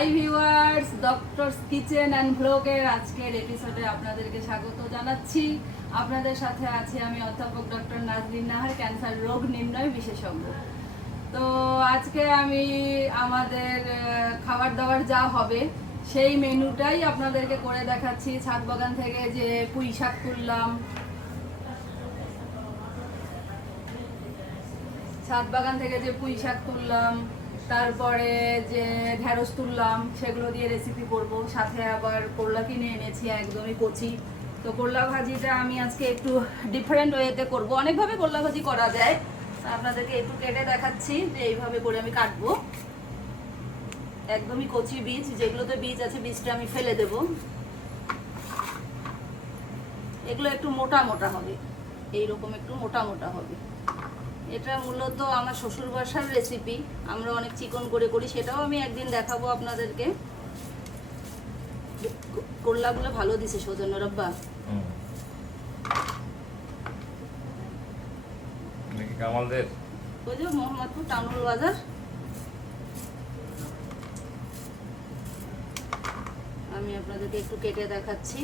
Hi viewers, doctors kitchen and ব্লগের আজকের এপিসোডে আপনাদেরকে স্বাগত জানাচ্ছি। আপনাদের সাথে আছি আমি অধ্যাপক ডক্টর নাজরিন নাহার, ক্যান্সার রোগ নির্ণয় বিশেষজ্ঞ। তো আজকে আমি আমাদের খাবার দাবার যা হবে সেই মেনুটাই আপনাদেরকে করে দেখাচ্ছি। ছাদ বাগান থেকে যে পুঁই শাক তুললাম, তারপরে যে ঢেঁড়স তুললাম, সেগুলো দিয়ে রেসিপি করব। সাথে আবার করলা কিনে এনেছি একদমই কচি। তো করলা ভাজিটা আমি আজকে একটু ডিফারেন্ট ওয়েতে করব। অনেকভাবে করলা ভাজি করা যায়, আপনাদেরকে একটু কেটে দেখাচ্ছি যে এইভাবে করে আমি কাটবো। একদমই কচি বীজ, যেগুলোতে বীজ আছে বীজটা আমি ফেলে দেব। এগুলো একটু মোটা মোটা হবে, এইরকম একটু মোটা মোটা হবে। এটা মূলত আমার শ্বশুর বাসার রেসিপি, আমরা অনেক চিকন করে করি, সেটাও আমি একদিন দেখাবো আপনাদেরকে। করলাগুলো ভালো দিছে সৌজন্য রব্বা। কামালদের ওই যে মোহাম্মদপুর টাউনুল বাজার। আমি আপনাদেরকে একটু কেটে দেখাচ্ছি।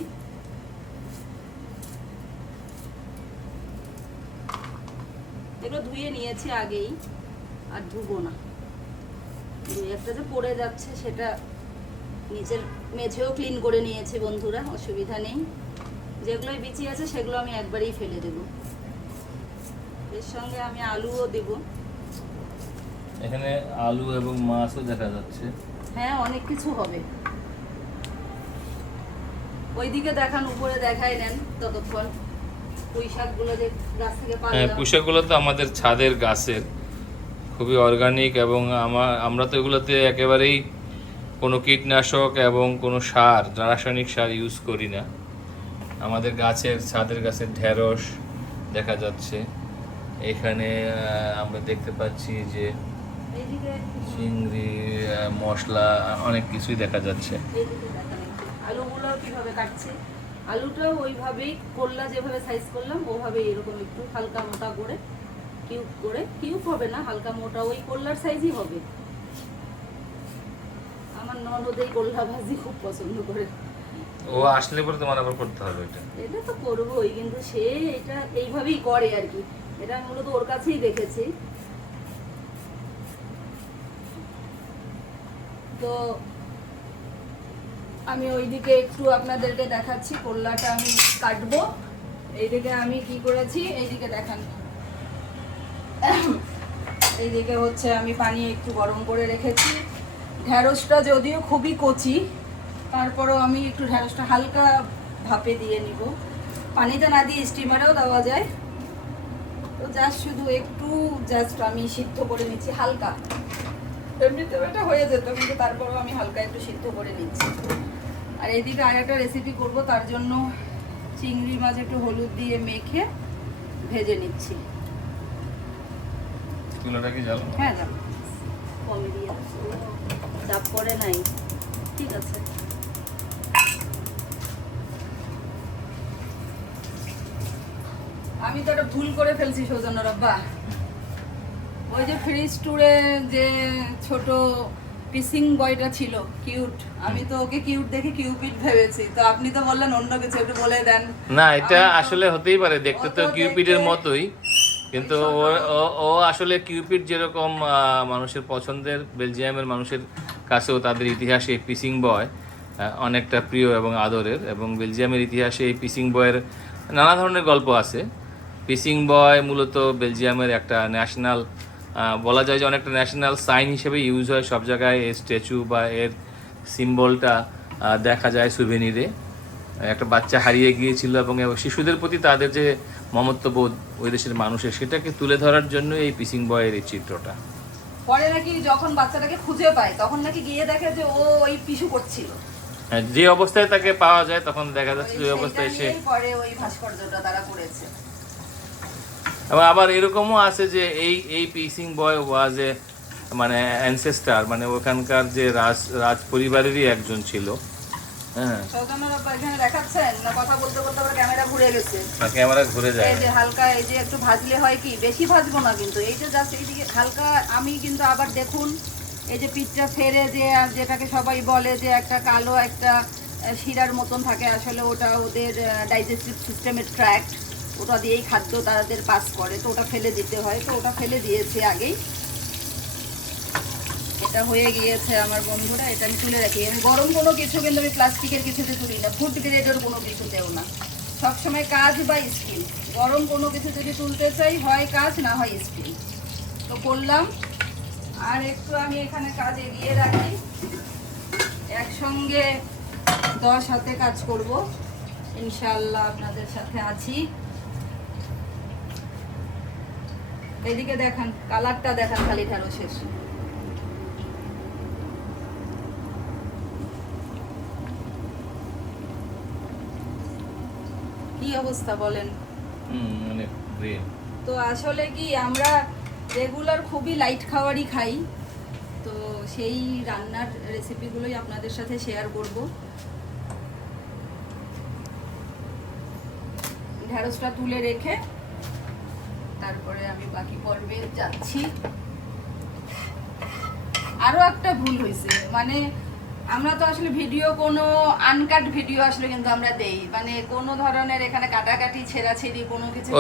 এগুলো ধুয়ে নিয়েছি আগেই, আর ধুবো না। দুই একটা যে পড়ে যাচ্ছে সেটা নিচের মেঝেও ক্লিন করে নিয়েছি বন্ধুরা, অসুবিধা নেই। যেগুলোই বিচি আছে সেগুলো আমি একবারেই ফেলে দেব। এর সঙ্গে আমি আলুও দেব। এখানে আলু এবং মাছও দেখা যাচ্ছে। হ্যাঁ, অনেক কিছু হবে। ওইদিকে দেখান, উপরে দেখাই নেন ততক্ষণ। পুঁই শাকগুলো যে গাছ থেকে হ্যাঁ, পারলাম। পুঁই শাকগুলো তো আমাদের ছাদের গাছের, খুবই অর্গানিক, এবং আমরা তো এগুলোতে একেবারেই কোনো কীটনাশক এবং কোনো সার, রাসায়নিক সার ইউজ করি না। আমাদের গাছের, ছাদের গাছের ঢেঁড়স দেখা যাচ্ছে। এখানে আমরা দেখতে পাচ্ছি যে এইদিকে চিংড়ি, মশলা, অনেক কিছুই দেখা যাচ্ছে। এইদিকে দেখান একটু। আলুগুলো কিভাবে কাটছে, আলুটাও ওইভাবেই করলা যেভাবে সাইজ করলাম ওভাবেই এরকম একটু হালকা মোটা করে কিউব হবে না, হালকা মোটা ওই করলার সাইজই হবে। আমার ননদ এই করলা ভাজি খুব পছন্দ করে। ও আসলে পরে তোমার আবার করতে হবে এটা। এটা তো করবোই, কিন্তু সে এটা এইভাবেই করে আর কি। এটা মূলত ওর কাছেই দেখেছি। তো আমি ওইদিকে একটু আপনাদেরকে দেখাচ্ছি করলাটা আমি কাটবো। এইদিকে আমি কি করেছি, এইদিকে দেখান। এইদিকে হচ্ছে আমি পানি একটু গরম করে রেখেছি। ঢেঁড়সটা যদিও খুবই কচি, তারপরেও আমি একটু ঢেঁড়সটা হালকা ভাপে দিয়ে নিব। পানিটা না দিয়ে স্টিমারেও দেওয়া যায়। তো শুধু একটু আমি সিদ্ধ করে নিচ্ছি হালকা। এমনিতেও এটা হয়ে যেত, কিন্তু তারপরেও আমি হালকা একটু সিদ্ধ করে নিচ্ছি। আর এইদিকে আর একটা রেসিপি করব, তার জন্য চিংড়ি মাছ একটু হলুদ দিয়ে মেখে ভেজে নিচ্ছি। চুলাটা কি জ্বালানো? হ্যাঁ, যাও কমে দিয়ে চাপ করে নাই, ঠিক আছে। আমি তো একটা ভুল করে ফেলছি সৌজন্য রব্বা। ওই যে ফ্রিজ ট্যুরে যে ছোট পিসিং বয়টা ছিল কিউট, আমি তো ওকে কিউট দেখে কিউপিড ভেবেছি। তো আপনি তো বললেন অন্য কিছু, একটু বলে দেন। না, এটা আসলে হতেই পারে, দেখতে তো কিউপিডের মতোই, কিন্তু ও আসলে কিউপিড যেরকম মানুষের পছন্দের, বেলজিয়ামের মানুষের কাছেও তাদের ইতিহাসে এই পিসিং বয় অনেকটা প্রিয় এবং আদরের। এবং বেলজিয়ামের ইতিহাসে এই পিসিং বয়ের নানা ধরনের গল্প আছে। পিসিং বয় মূলত বেলজিয়ামের একটা ন্যাশনাল, বলা যায় যে অনেকটা ন্যাশনাল সাইন হিসেবে ইউজ হয় সব জায়গায়। এর স্ট্যাচু বা এর সিম্বলটা দেখা যায় সুভেনিরে। একটা বাচ্চা হারিয়ে গিয়েছিল এবং শিশুদের প্রতি তাদের যে মমত্ববোধ ওই দেশের মানুষের, সেটাকে তুলে ধরার জন্য এই পিসিং বয়ের এই চিত্রটা। পরে নাকি যখন বাচ্চাটাকে খুঁজে পায় তখন নাকি গিয়ে দেখে যে ও ওই পিছু করছিল। যে অবস্থায় তাকে পাওয়া যায় তখন দেখা যাচ্ছে ওই অবস্থায় সে, পরে ওই ভাস্কর্যটা তারা করেছে। এবং আবার এরকমও আছে যে এই পিসিং বয় ওয়াজ এ মানে অ্যানসেস্টার, মানে ওখানকার যে রাজ পরিবারেরই একজন ছিল। হ্যাঁ, এখানে দেখাচ্ছেন না, কথা বলতে বলতে আবার ক্যামেরা ঘুরে গেছে। ক্যামেরা ঘুরে যায়। এই যে হালকা, এই যে একটু ভাজলে হয় কি, বেশি ভাজবো না কিন্তু, এই যে জাস্ট এইদিকে হালকা। আমি কিন্তু আবার দেখুন এই যে পিঠটা ফেরে যে যেটাকে সবাই বলে যে একটা কালো একটা শিরার মতন থাকে, আসলে ওটা ওদের ডাইজেস্টিভ সিস্টেমের ট্র্যাক্ট, ওটা দিয়েই খাদ্য তাদের পাস করে, তো ওটা ফেলে দিতে হয়, তো ওটা ফেলে দিয়েছি আগেই। এটা হয়ে গিয়েছে আমার বন্ধুরা, এটা আমি তুলে রাখি। আমি গরম কোনো কিছু কিন্তু আমি প্লাস্টিকের কিছুতে তুলি না, ফুড গ্রেডের কোনো কিছুতেও না। সবসময় কাজ বা স্কিল, গরম কোনো কিছু যদি তুলতে চাই হয় কাজ, না হয় স্কিল। তো করলাম, আর একটু আমি এখানে কাজ এগিয়ে রাখি, একসঙ্গে 10 হাতে কাজ করব ইনশাআল্লাহ, আপনাদের সাথে আছি। এদিকে দেখান, কালারটা দেখান খালি ঢেঁড়সের। কি অবস্থা বলেন? মানে তো আসলে কি আমরা রেগুলার খুবই লাইট খাবারই খাই, তো সেই রান্নার রেসিপিগুলোই আপনাদের সাথে শেয়ার করব। ঢেঁড়সটা তুলে রেখে তারপরে আমি বাকি পর্বে যাচ্ছি। আরো একটা ভুল হয়েছে, মানে আমরা তো আসলে ভিডিও কোনো আনকাট ভিডিও আসলে কিন্তু আমরা দেই, মানে কোনো ধরনের এখানে কাটাকাটি ছেঁড়াছেড়ি কোনো কিছু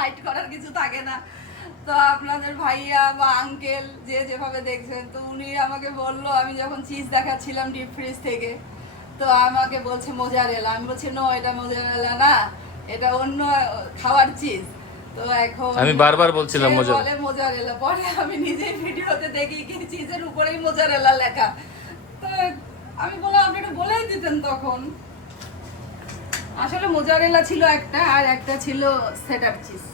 হাইড করার কিছু থাকে না। তো আপনাদের ভাইয়া বা আঙ্কেল যে যেভাবে দেখছেন, তো উনি আমাকে বললো, আমি যখন চিজ দেখাচ্ছিলাম ডিপ ফ্রিজ থেকে, তো আমাকে বলছে মোজারেলা, আমি বলছি নো, এটা মোজারেলা না, এটা অন্য খাওয়ার চিজ। তো এখন আমি বারবার বলছিলাম মোজারেলা, পরে আমি নিজেই ভিডিওতে দেখি কি চিজের উপরেই মোজারেলা লেখা। তো আমি বললাম আপনি একটু বলেই দিতেন তখন। আসলে মোজারেলা ছিল একটা, আর একটা ছিল সেটআপ চিজ।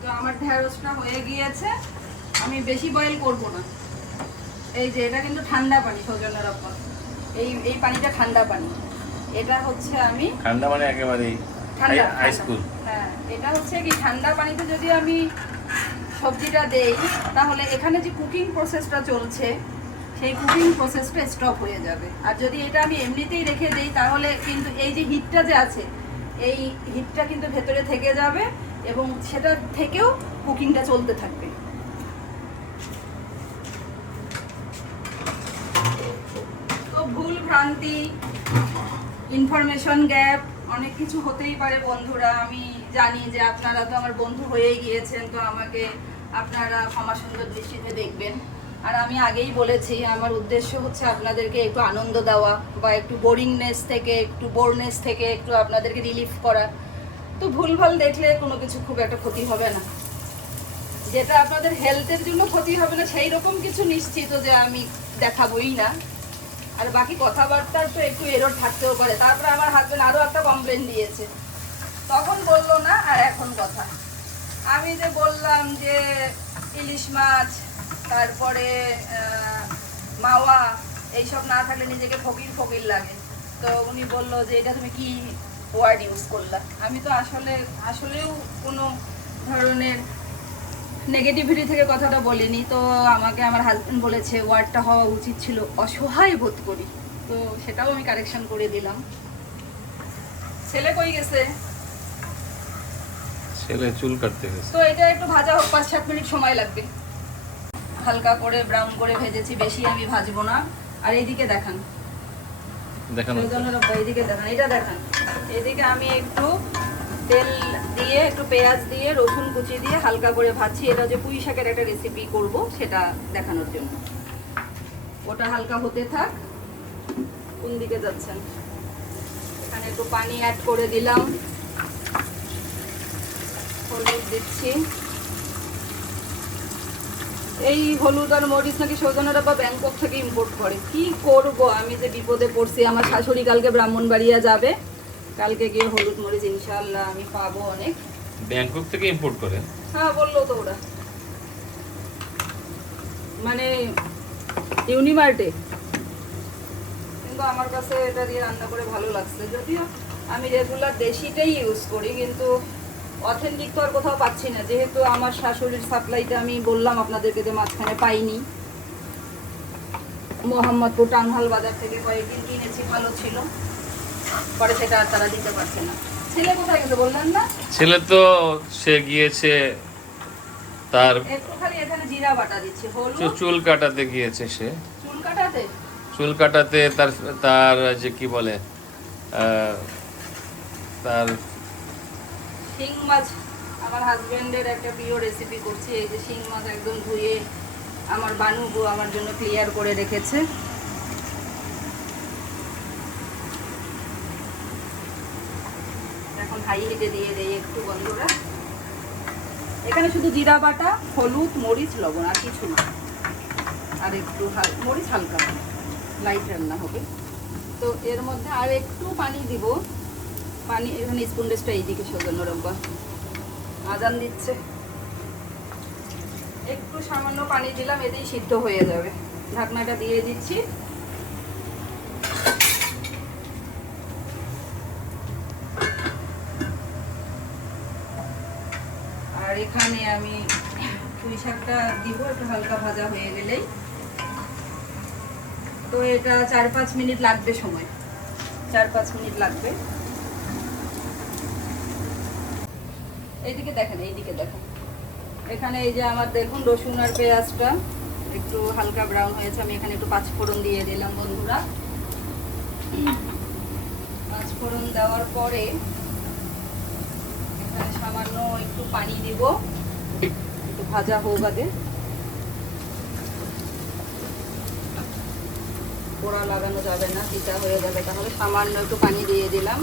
তো আমার ঢেঁড়সটা হয়ে গিয়েছে, আমি বেশি বয়েল করব না। এই যে এটা কিন্তু ঠান্ডা পানি, সৌজন্যের আপা, এই পানিটা ঠান্ডা পানি। এটা হচ্ছে আমি ঠান্ডা মানে একেবারেই ঠান্ডা আইস কুল। হ্যাঁ, এটা হচ্ছে কি ঠান্ডা পানিতে যদি আমি সবজিটা দেই, তাহলে এখানে যে কুকিং প্রসেসটা চলছে সেই কুকিং প্রসেসটা স্টপ হয়ে যাবে। আর যদি এটা আমি এমনিতেই রেখে দেই, তাহলে কিন্তু এই যে হিটটা যে আছে, এই হিটটা কিন্তু ভেতরে থেকে যাবে এবং সেটা থেকেও কুকিংটা চলতে থাকবে। তো ভুল ভ্রান্তি, ইনফরমেশন গ্যাপ, অনেক কিছু হতেই পারে বন্ধুরা। আমি জানি যে আপনারা তো আমার বন্ধু হয়েই গিয়েছেন, তো আমাকে আপনারা ক্ষমা সুন্দর দৃষ্টিতে দেখবেন। আর আমি আগেই বলেছি, আমার উদ্দেশ্য হচ্ছে আপনাদেরকে একটু আনন্দ দেওয়া, বা একটু বোরিংনেস থেকে, একটু বোরনেস থেকে একটু আপনাদেরকে রিলিফ করা। তো ভুলভাল দেখলে কোনো কিছু খুব একটা ক্ষতি হবে না, যেটা আপনাদের হেলথের জন্য ক্ষতি হবে না সেই রকম কিছু নিশ্চিত যে আমি দেখাবোই না। আর বাকি কথাবার্তার তো একটু এরর থাকতেও পারে। তারপরে আমার হাজবেন্ড আরও একটা কমপ্লেন দিয়েছে, তখন বললো না আর এখন কথা। আমি যে বললাম যে ইলিশ মাছ, তারপরে মাওয়া, এইসব না থাকলে নিজেকে ফকির ফকির লাগে। তো উনি বললো যে এটা তুমি কি ওয়ার্ড ইউজ করলা। আমি তো আসলেও কোনো ধরনের নেগেটিভিটি থেকে কথাটা বলিনি। তো আমাকে আমার হাজবেন্ড বলেছে ওয়ার্ডটা হওয়া উচিত ছিল অসহায় বোধ করি, তো সেটাও আমি কারেকশন করে দিলাম। ছেলে কই গেছে? ছেলে চুল কাটতে গেছে। তো এটা একটু ভাজা হোক, 5-7 মিনিট সময় লাগবে। হালকা করে ব্রাউন করে ভেজেছি, বেশি আমি ভাজবো না। আর এইদিকে দেখান, এইদিকে দেখান, এটা দেখান। এদিকে আমি একটু তেল দিয়ে, একটু পেঁয়াজ দিয়ে, রসুন কুচি দিয়ে হালকা করে ভাজছি। এটা যে পুঁই শাকের একটা রেসিপি করব সেটা দেখানোর জন্য। ওটা হালকা হতে থাক। কোন দিকে যাচ্ছেন? এখানে একটু পানি অ্যাড করে দিলাম, হলুদ দিচ্ছি। এই হলুদ আর মরিচ নাকি সৌজন্যরা বা ব্যাংকক থেকে ইম্পোর্ট করে। কি করব, আমি যে বিপদে পড়ছি। আমার শাশুড়ি কালকে ব্রাহ্মণবাড়িয়া যাবে, কালকে গিয়ে হলুদ মরিচ ইনশাআল্লাহ আমি পাবো অনেক। ব্যাংকক থেকে ইম্পোর্ট করে? হ্যাঁ, বললো তো ওরা, মানে ইউনিমার্টে। কিন্তু আমার কাছে এটা দিয়ে রান্না করে ভালো লাগছে। যদিও আমি রেগুলার দেশিটাই ইউজ করি, কিন্তু অথেন্টিক তো আর কোথাও পাচ্ছি না, যেহেতু আমার শাশুড়ির সাপ্লাইটা আমি বললাম আপনাদেরকে যে মাঝখানে পাইনি। মোহাম্মদপুর টাউনহল বাজার থেকে কয়েকদিন কিনেছি, ভালো ছিল, পরে সেটা আর তারা দিতে পারছে না। ছেলে কোথায় গেছে বললেন না? ছেলে তো সে গিয়েছে তার একটু খালি এখানে জিরা বাটা দিচ্ছি, হলুদ। চুল কাটাতে গিয়েছে সে, চুল কাটাতে চুল কাটাতে তার তার যে কি বলে তার শিং মাছ আমার হাজবেন্ডের একটা প্রিয় রেসিপি করছি। এই যে শিং মাছ একদম ধুয়ে আমার বানু বউ আমার জন্য ক্লিয়ার করে রেখেছে। এখন হাই হিটে দিয়ে দেই একটু বন্ধুরা। এখানে শুধু জিরা বাটা, হলুদ, মরিচ, লবণ, আর কিছু না। আর একটু মরিচ হালকা, লাইট রান্না হবে। তো এর মধ্যে আর একটু পানি দিব। পানি এখানে স্পুন রেসটা এইদিকে সৌজন্য রব্বা আজান দিচ্ছে। একটু সামান্য পানি দিলাম, এতেই সিদ্ধ হয়ে যাবে। ঢাকনাটা দিয়ে দিচ্ছি। আর এখানে আমি পুঁই শাকটা দিব একটু হালকা ভাজা হয়ে গেলেই। তো এটা 4-5 মিনিট লাগবে সময়, 4-5 মিনিট লাগবে। এইদিকে দেখেন, এইদিকে দেখেন। এখানে এই যে আমার দেখুন রসুন আর পেঁয়াজটা একটু হালকা ব্রাউন হয়েছে। আমি এখানে একটু পাঁচফোড়ন দিয়ে দিলাম বন্ধুরা। পাঁচফোড়ন দেওয়ার পরে এখানে সামান্য একটু পানি দিব, একটু ভাজা হোক আগে। পোড়া লাগানো যাবে না, তিতা হয়ে যাবে তাহলে। সামান্য একটু পানি দিয়ে দিলাম,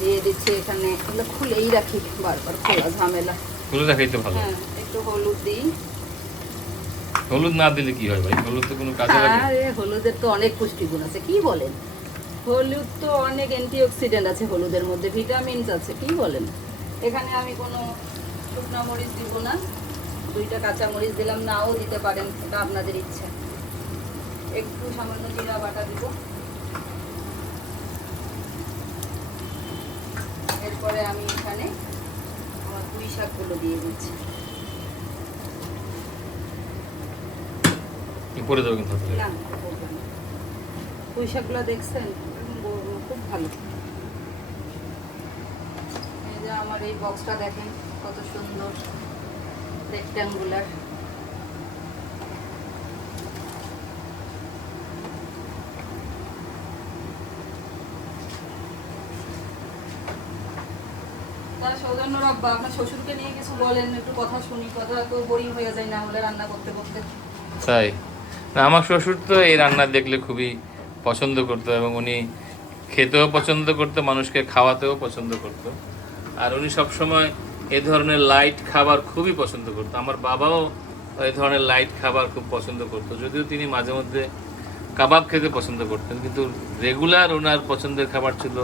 দিয়ে দিচ্ছি এখানে। এগুলো খুলেই রাখি, বারবার খোলা ঝামেলা। খুলে রাখাই তো ভালো। হ্যাঁ, একটু হলুদ দিই। হলুদ না দিলে কি হয় ভাই? হলুদ তো কোনো কাজে লাগে না। আরে হলুদের তো অনেক পুষ্টিগুণ আছে, কি বলেন? হলুদ তো অনেক অ্যান্টিঅক্সিডেন্ট আছে হলুদের মধ্যে, ভিটামিনস আছে, কি বলেন? এখানে আমি কোনো শুকনো মরিচ দিব না, 2টা কাঁচা মরিচ দিলাম, নাও দিতে পারেন, এটা আপনাদের ইচ্ছা। একটু সামান্য জিরা বাটা দিব। এরপরে আমি এখানে আমার পুঁই শাকগুলো দিয়ে দিচ্ছি। পরে দেবো কিন্তু না, পুঁই শাকগুলো দেখছেন খুব ভালো। এই যে আমার এই বক্সটা দেখেন কত সুন্দর রেক্ট্যাঙ্গুলার। তার সৌজন্য রব্বা, আপনার শ্বশুরকে নিয়ে কিছু বলেন, একটু কথা শুনি, কথা তো বোরিং হয়ে যায় না হলে রান্না করতে করতে। তাই না, আমার শ্বশুর তো এই রান্না দেখলে খুবই পছন্দ করতো এবং উনি খেতেও পছন্দ করতো, মানুষকে খাওয়াতেও পছন্দ করতো। আর উনি সবসময় এ ধরনের লাইট খাবার খুবই পছন্দ করতো। আমার বাবাও এই ধরনের লাইট খাবার খুব পছন্দ করতো, যদিও তিনি মাঝে মধ্যে কাবাব খেতে পছন্দ করতেন, কিন্তু রেগুলার ওনার পছন্দের খাবার ছিল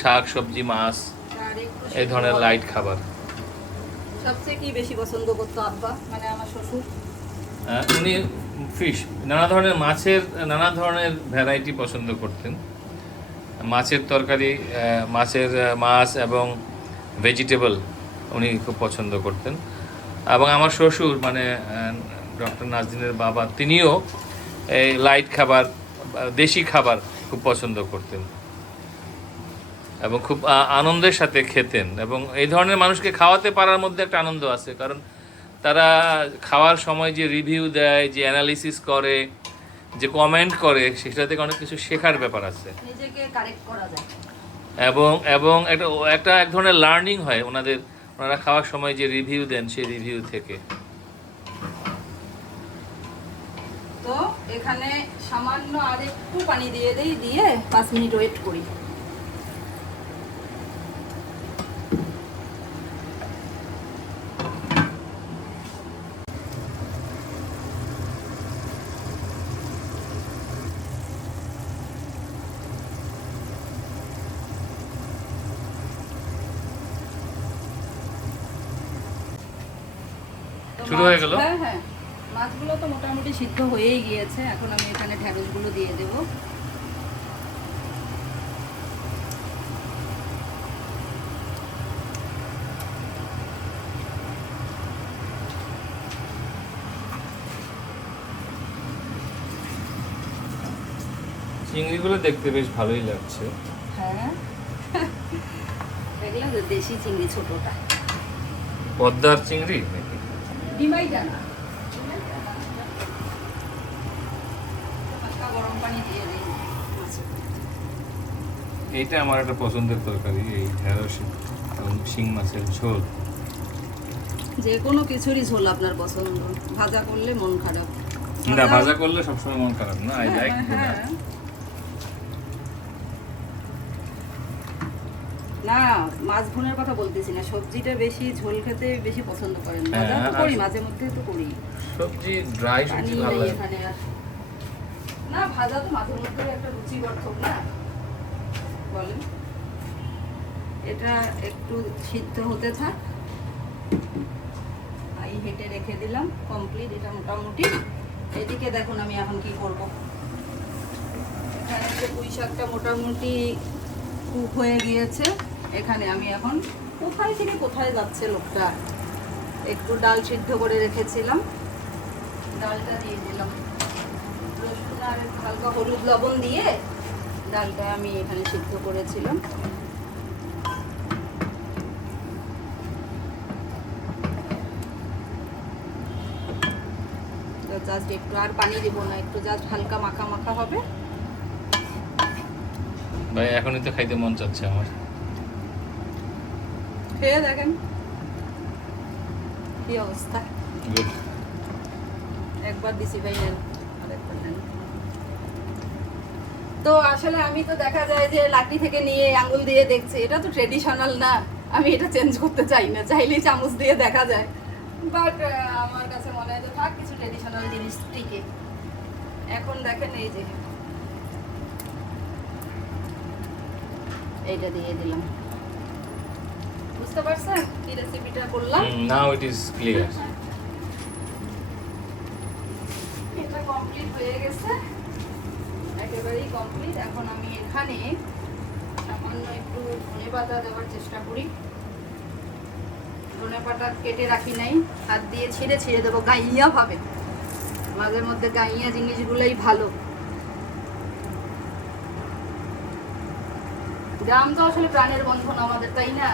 শাক সবজি মাছ, এই ধরনের লাইট খাবার। সবচেয়ে কি বেশি পছন্দ করতো আব্বা, মানে আমার শ্বশুর? উনি ফিশ, নানা ধরনের মাছের নানা ধরনের ভ্যারাইটি পছন্দ করতেন। মাছের তরকারি, মাছ এবং ভেজিটেবল উনি খুব পছন্দ করতেন। এবং আমার শ্বশুর মানে ডক্টর নাজদিনের বাবা, তিনিও এই লাইট খাবার, দেশি খাবার খুব পছন্দ করতেন এবং খুব আনন্দের সাথে খেতেন। এবং এই ধরনের মানুষকে খাওয়াতে পারার মধ্যে একটা আনন্দ আছে, কারণ তারা খাওয়ার সময় যে রিভিউ দেয়, যে অ্যানালিসিস করে, যে কমেন্ট করে, সেটা থেকে অনেক কিছু শেখার ব্যাপার আছে, নিজেকে কারেক্ট করা যায়। এবং একটা এক ধরনের লার্নিং হয় ওনারা খাওয়ার সময় যে রিভিউ দেন, সেই রিভিউ থেকে। তো এখানে সামান্য আর একটু পানি দিয়ে দেই, দিয়ে 5 মিনিট ওয়েট করি। শুরু হয়ে গেল। হ্যাঁ হ্যাঁ, মাছগুলো তো মোটামুটি সিদ্ধ হয়েই গিয়েছে। এখন আমি এখানে ঢেঁড়সগুলো দিয়ে দেব। চিংড়িগুলো দেখতে বেশ ভালোই লাগছে। হ্যাঁ, দেখলাম যে দেশি চিংড়ি ছোটটা। পদ্মার চিংড়ি নাকি? ডিমাই জানা হালকা গরম পানি দিয়ে দিই এইটা আমার একটা পছন্দের তরকারি, এই ঢেঁড়স এবং শিং মাছের ঝোল। যে কোনো কিছুরই ঝোল আপনার পছন্দ, ভাজা করলে মন খারাপ। না, ভাজা করলে সবসময় মন খারাপ না, আই লাইক হ্যাঁ। না, মাছ ভুনের কথা বলতেছি না, সবজিটা বেশি ঝোল খেতে বেশি পছন্দ করেন। ভাজা তো করি, মাঝে মধ্যে তো করি। সবজি ড্রাই সবজি ভালো লাগে এখানে আর না, ভাজা তো মাঝে মধ্যে একটা রুচিবর্ধক না, বলেন। এটা একটু সিদ্ধ হতে থাক, এই হেঁটে রেখে দিলাম, কমপ্লিট এটা মোটামুটি। এদিকে দেখুন আমি এখন কি করব। এখানে যে পুঁই শাকটা মোটামুটি কুক হয়ে গিয়েছে, এখানে আমি এখন কোথায় থেকে কোথায় যাচ্ছে লোকটা, একটু ডাল সিদ্ধ করে রেখেছিলাম, ডালটা দিয়ে দিলাম, রসুন আর হালকা হলুদ লবণ দিয়ে ডালটা আমি এখানে সিদ্ধ করেছিলাম। জাস্ট একটু আর পানি দিব না, একটু জাস্ট হালকা মাখা মাখা হবে। ভাই এখনই তো খাইতে মন চাচ্ছে আমার। খেয়ে দেখেন কি অবস্থা। গুড। একবার দিছি ভাই, নেন আরেকবার নেন। তো আসলে আমি তো দেখা যায় যে লাঠি থেকে নিয়ে আঙ্গুল দিয়ে দেখছি, এটা তো ট্রেডিশনাল না, আমি এটা চেঞ্জ করতে চাই না, চাইলেই চামচ দিয়ে দেখা যায়। বাট আমার কাছে মনে হয় যে থাক, কিছু ট্রেডিশনাল জিনিস টিকে। এখন দেখেন এই যে এইটা দিয়ে দিলাম, বুঝতে পারছেন কি রেসিপিটা করলাম? নাও ইট ইজ ক্লিয়ার। এটা কমপ্লিট হয়ে গেছে, একেবারেই কমপ্লিট। এখন আমি এখানে সামান্য একটু ধনেপাতা দেওয়ার চেষ্টা করি। ধনেপাতা কেটে রাখি নাই, হাত দিয়ে ছিঁড়ে ছিঁড়ে দেবো, গাইয়া ভাবে। মাঝে মধ্যে গাইয়া জিনিসগুলোই ভালো। গ্রাম তো আসলে প্রাণের বন্ধন আমাদের, তাই না?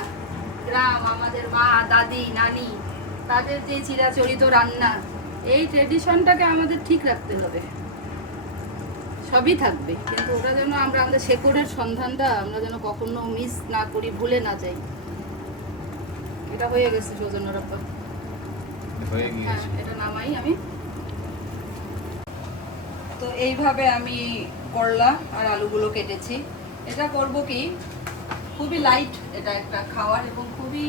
গ্রাম, আমাদের মা, দাদি, নানি, তাদের যে চিরাচরিত রান্না, এই ট্রেডিশনটাকে আমাদের ঠিক রাখতে হবে। সবই থাকবে, কিন্তু ওটা যেন আমরা আমাদের শেকড়ের সন্ধানটা আমরা যেন কখনো মিস না করি, ভুলে না যাই। এটা হয়ে গেছে সৌজন্যর আপা, হয়ে হ্যাঁ গিয়েছে। এটা নামাই আমি। তো এইভাবে আমি করলা আর আলুগুলো কেটেছি। এটা করব কি, খুবই লাইট, এটা একটা খাওয়ার এবং খুবই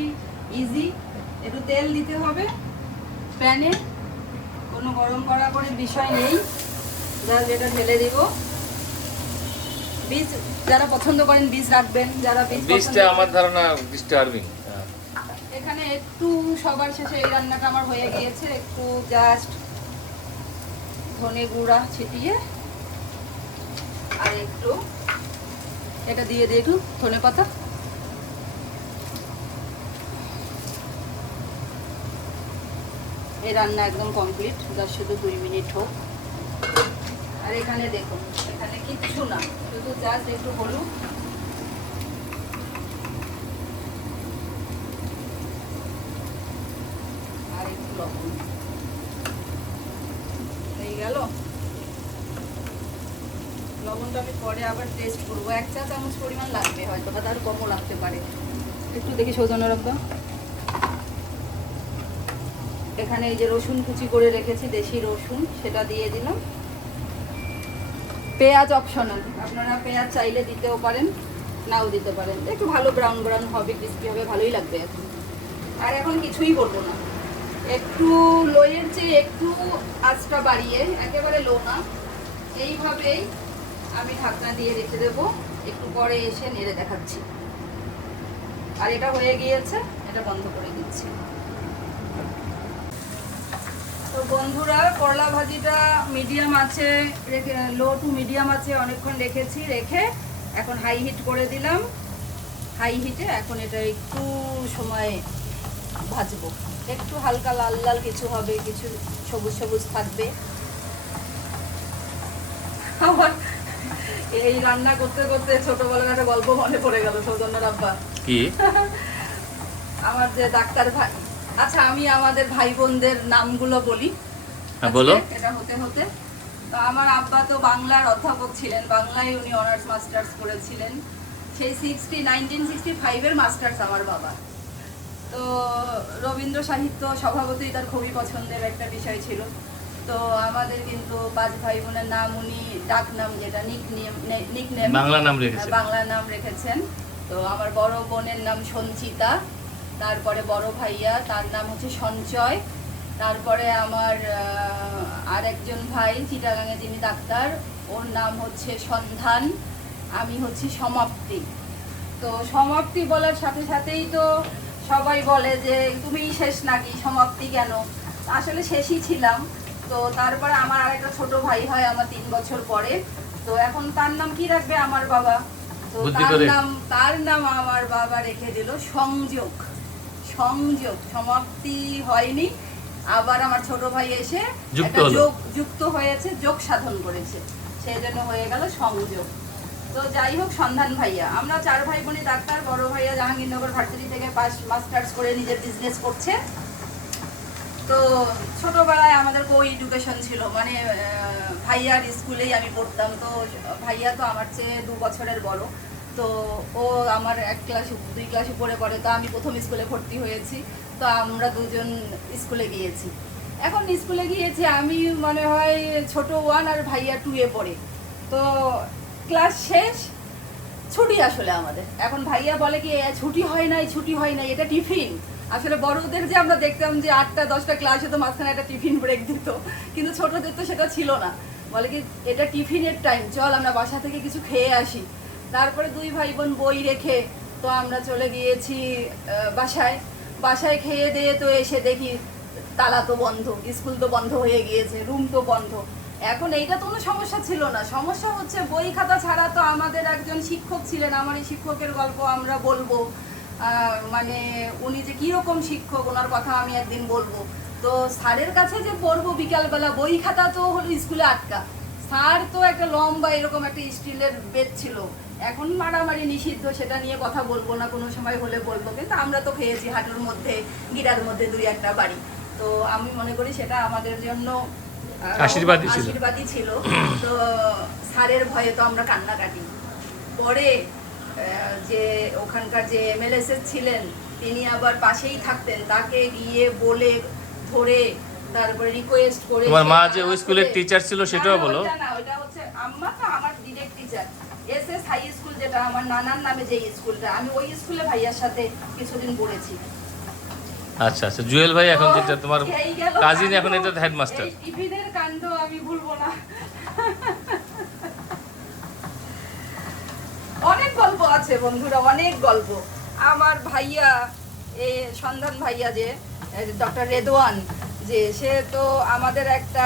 ইজি। একটু তেল দিতে হবে প্যানে, কোনো গরম করা করে বিষয় নেই, জাস্ট এটা ঢেলে দিব। বীজ যারা পছন্দ করেন বীজ রাখবেন, যারা বীজটা আমার ধারণা ডিস্টার্বিং। এখানে একটু সবার শেষে এই রান্নাটা আমার হয়ে গিয়েছে, একটু জাস্ট ধনে গুঁড়া ছিটিয়ে আর একটু এটা দিয়ে দিয়ে একটু ধনে পাতা, এই রান্না একদম কমপ্লিট। জাস্ট শুধু 2 মিনিট হোক। আর এখানে দেখুন, এখানে কিচ্ছু না, শুধু জাস্ট একটু হলুদ আর একটু লবণ, হয়ে গেল। লবণটা আমি পরে আবার টেস্ট করবো, 1 চা চামচ পরিমাণ লাগবে, হয়তো বা তার কমও লাগতে পারে। একটু দেখি সৌজন্য রাখবা। এখানে এই যে রসুন কুচি করে রেখেছি, দেশি রসুন, সেটা দিয়ে দিলাম। পেঁয়াজ অপশনাল, আপনারা পেঁয়াজ চাইলে দিতেও পারেন, নাও দিতে পারেন। একটু ভালো ব্রাউন ব্রাউন হবে, ক্রিস্পি হবে, ভালোই লাগবে এখন। আর এখন কিছুই করবো না, একটু লোয়ের চেয়ে একটু আঁচটা বাড়িয়ে, একেবারে লো না, এইভাবেই আমি ঢাকনা দিয়ে রেখে দেবো। একটু পরে এসে নেড়ে দেখাচ্ছি। আর এটা হয়ে গিয়েছে, এটা বন্ধ করে দিচ্ছি। তো বন্ধুরা, করলা ভাজিটা মিডিয়াম আছে রেখে, লো টু মিডিয়াম আছে অনেকক্ষণ রেখেছি, রেখে এখন হাই হিট করে দিলাম। হাই হিটে এখন এটা একটু সময় ভাজবো, একটু হালকা লাল লাল কিছু হবে, কিছু সবুজ সবুজ থাকবে। আমার এই রান্না করতে করতে ছোটবেলার একটা গল্প মনে পড়ে গেল সৌজন্য রাব্বা। কি? আমার যে ডাক্তার ভাই, আচ্ছা আমি আমাদের ভাই বোনদের নামগুলো বলি। হ্যাঁ বলো। এটা হতে হতে তো আমার আব্বা তো বাংলার অধ্যাপক ছিলেন, বাংলায় উনি অনার্স মাস্টার্স করেছিলেন। সেই 1965-এর মাস্টার্স আমার বাবা। তো রবীন্দ্র সাহিত্য স্বভাবতই তার খুবই পছন্দের একটা বিষয় ছিল। তো আমাদের কিন্তু 5 ভাই বোনের নাম উনি ডাক নাম যেটা নিকনেম বাংলা নাম রেখেছেন। বাংলা নাম রেখেছেন। তো আমার বড় বোনের নাম সঞ্চিতা, তারপরে বড় ভাইয়া তার নাম হচ্ছে সঞ্চয়, তারপরে আমার আর একজন ভাই চিটাগাঙে যিনি ডাক্তার, ওর নাম হচ্ছে সন্ধান, আমি হচ্ছি সমাপ্তি। তো সমাপ্তি বলার সাথে সাথেই তো সবাই বলে যে তুমি শেষ নাকি, সমাপ্তি কেন? আসলে শেষই ছিলাম। তো তারপরে আমার আরেকটা ছোট ভাই হয় আমার 3 বছর পরে। তো এখন তার নাম কি রাখবে আমার বাবা? তো তার নাম আমার বাবা রেখে দিল সংযোগ। সংযোগ, সমাপ্তি হয়নি, আবার আমার ছোট ভাই এসে যুক্ত হয়েছে, যোগ সাধন করেছে, সেই জন্য হয়ে গেল সংযোগ। তো যাই হোক, সন্ধান ভাইয়া, আমরা 4 ভাই বোনই ডাক্তার। বড় ভাইয়া জাহাঙ্গীরনগর ভার্সিটি থেকে মাস্টার্স করে নিজের বিজনেস করছে। তো ছোটবেলায় আমাদের কো এডুকেশন ছিল, মানে ভাইয়ার স্কুলেই আমি পড়তাম। তো ভাইয়া তো আমার চেয়ে 2 বছরের বড়। তো ও আমার 1 ক্লাস 2 ক্লাস উপরে পড়ে, তো আমি প্রথম স্কুলে ভর্তি হয়েছি। তো আমরা দুজন স্কুলে গিয়েছি। এখন স্কুলে গিয়েছি আমি মনে হয় ছোট 1 আর ভাইয়া 2-এ পড়ে। তো ক্লাস শেষ, ছুটি আসলে আমাদের। এখন ভাইয়া বলে কি ছুটি হয় নাই, এটা টিফিন। আসলে বড়দের যে আমরা দেখতাম যে 8টা 10টা ক্লাস হতো, মাঝখানে একটা টিফিন ব্রেক দিত, কিন্তু ছোটদের তো সেটা ছিল না। বলে কি এটা টিফিনের টাইম, চল আমরা বাসা থেকে কিছু খেয়ে আসি। তারপরে 2 ভাই বোন বই রেখে তো আমরা চলে গিয়েছি বাসায় খেয়ে দিয়ে তো এসে দেখি তালা তো বন্ধ, স্কুল তো বন্ধ হয়ে গিয়েছে, রুম তো বন্ধ। এখন এইটা তো কোনো সমস্যা ছিল না, সমস্যা হচ্ছে বই খাতা ছাড়া। তো আমাদের একজন শিক্ষক ছিলেন, আমার এই শিক্ষকের গল্প আমরা বলবো, মানে উনি যে কীরকম শিক্ষক ওনার কথা আমি একদিন বলবো। তো স্যারের কাছে যে পড়বো বিকালবেলা, বই খাতা তো হলো স্কুলে আটকা। স্যার তো একটা লম্বা এরকম একটা স্টিলের বেড ছিল, এখন মারামারি নিষিদ্ধ, সেটা নিয়ে কথা বলবো না, কোনো সময় হলে বলবো। কিন্তু আমরা তো খেয়েছি হাঁটুর মধ্যে, গিরার মধ্যে 2-1টা বাড়ি। তো আমি মনে করি সেটা আমাদের জন্য আশীর্বাদই ছিল। তো স্যারের ভয়ে তো আমরা কান্নাকাটি। পরে যে ওখানকার যে এমএলএসএস ছিলেন, তিনি আবার পাশেই থাকতেন, তাকে গিয়ে বলে ধরে তারপরে রিকোয়েস্ট করে। তোমার মা যে ওই স্কুলের টিচার ছিল সেটাও বলো। না, ওটা হচ্ছে আম্মা তো আমার direct teacher, SS high school, যেটা আমার নানার নামে যে স্কুলটা, আমি ওই স্কুলে ভাইয়ার সাথে কিছুদিন পড়েছি। আচ্ছা আচ্ছা, জুয়েল ভাই এখন যেটা তোমার কাজিন, এখন এটা হেডমাস্টার। টিফিনের কাণ্ড আমি ভুলবো না। অনেক গল্প আছে বন্ধুরা, অনেক গল্প। আমার ভাইয়া, এই সন্ধান ভাইয়া যে ডক্টর রেদওয়ান, যে সে তো আমাদের একটা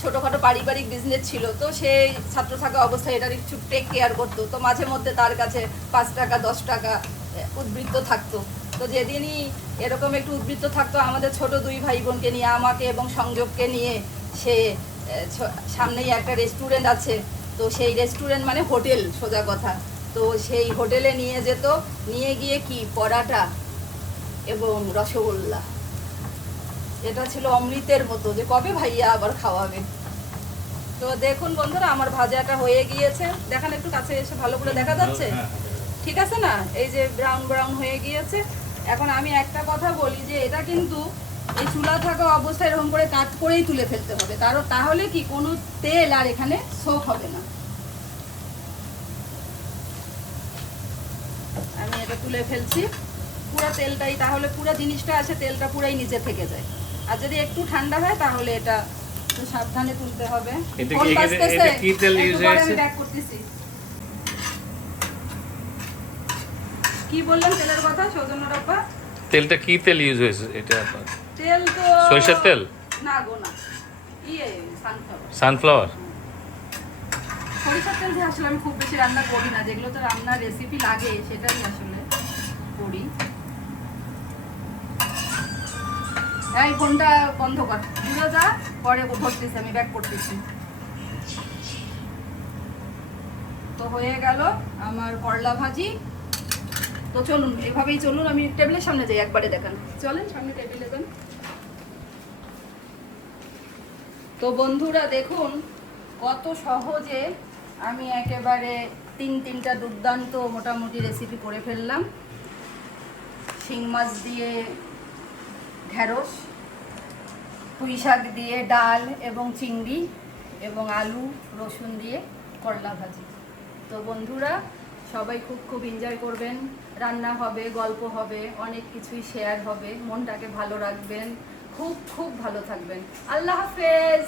ছোটোখাটো পারিবারিক বিজনেস ছিল। তো সেই ছাত্র থাকা অবস্থায় এটার কিছু টেক কেয়ার করতো। তো মাঝে মধ্যে তার কাছে 5 টাকা 10 টাকা উদ্বৃত্ত থাকতো। তো যেদিনই এরকম একটু উদ্বৃত্ত থাকতো, আমাদের ছোট 2 ভাই বোনকে নিয়ে, আমাকে এবং সংযোগকে নিয়ে, সে সামনেই একটা রেস্টুরেন্ট আছে, তো সেই রেস্টুরেন্ট মানে হোটেল সোজা কথা। তো সেই হোটেলে নিয়ে যেত, নিয়ে গিয়ে কি পরাটা এবং রসগোল্লা, এটা ছিল অমৃতের মতো, যে কবে ভাইয়া আবার খাওয়াবে। তো দেখুন বন্ধুরা, আমার ভাজাটা হয়ে গিয়েছে, দেখান একটু কাছে এসে, ভালো করে দেখা যাচ্ছে? ঠিক আছে না? এই যে ব্রাউন ব্রাউন হয়ে গিয়েছে। এখন আমি একটা কথা বলি, যে এটা কিন্তু এই চুলা থাকা অবস্থায় এরকম করে কাট করেই তুলে ফেলতে হবে, তাহলে কি কোনো তেল আর এখানে সোক হবে না। আমি এটা তুলে ফেলছি, পুরো তেলটাই, তাহলে পুরো জিনিসটা আছে, তেলটা পুরাই নিচে থেকে যায়। আর যদি একটু ঠান্ডা হয় তাহলে এটা একটু সাবধানে তুলতে হবে। এটা কি তেল ইউজ হয়েছে? ব্যাক করতেছি। কি বললেন তেলের কথা সৌজন্য আপা? তেলটা কি তেল ইউজ হয়েছে এটা? তেল তো সরিষার তেল না গো, না, সানফ্লাওয়ার। সরিষার তেল দিয়ে আসলে আমি খুব বেশি রান্না করি না, যেগুলো তো রান্নার রেসিপি লাগে সেটাই আসলে করি। এই ফোনটা বন্ধ কর, দূরে যা, পরে ধরতেছি, আমি ব্যাক করতেছি। তো হয়ে গেল আমার করলা ভাজি, তো চলুন এভাবেই চলুন, আমি টেবিলের সামনে যাই একবারে দেখান। চলেন সামনে টেবিলে যান। তো বন্ধুরা দেখুন কত সহজে আমি একেবারে তিনটা দুর্দান্ত মোটামুটি রেসিপি করে ফেললাম। শিং মাছ দিয়ে ঢেঁড়স, পুঁই শাক দিয়ে ডাল এবং চিংড়ি এবং আলু রসুন দিয়ে করলা ভাজি। তো বন্ধুরা সবাই খুব খুব এনজয় করবেন, রান্না হবে, গল্প হবে, অনেক কিছুই শেয়ার হবে, মনটাকে ভালো রাখবেন, খুব খুব ভালো থাকবেন। আল্লাহ হাফেজ।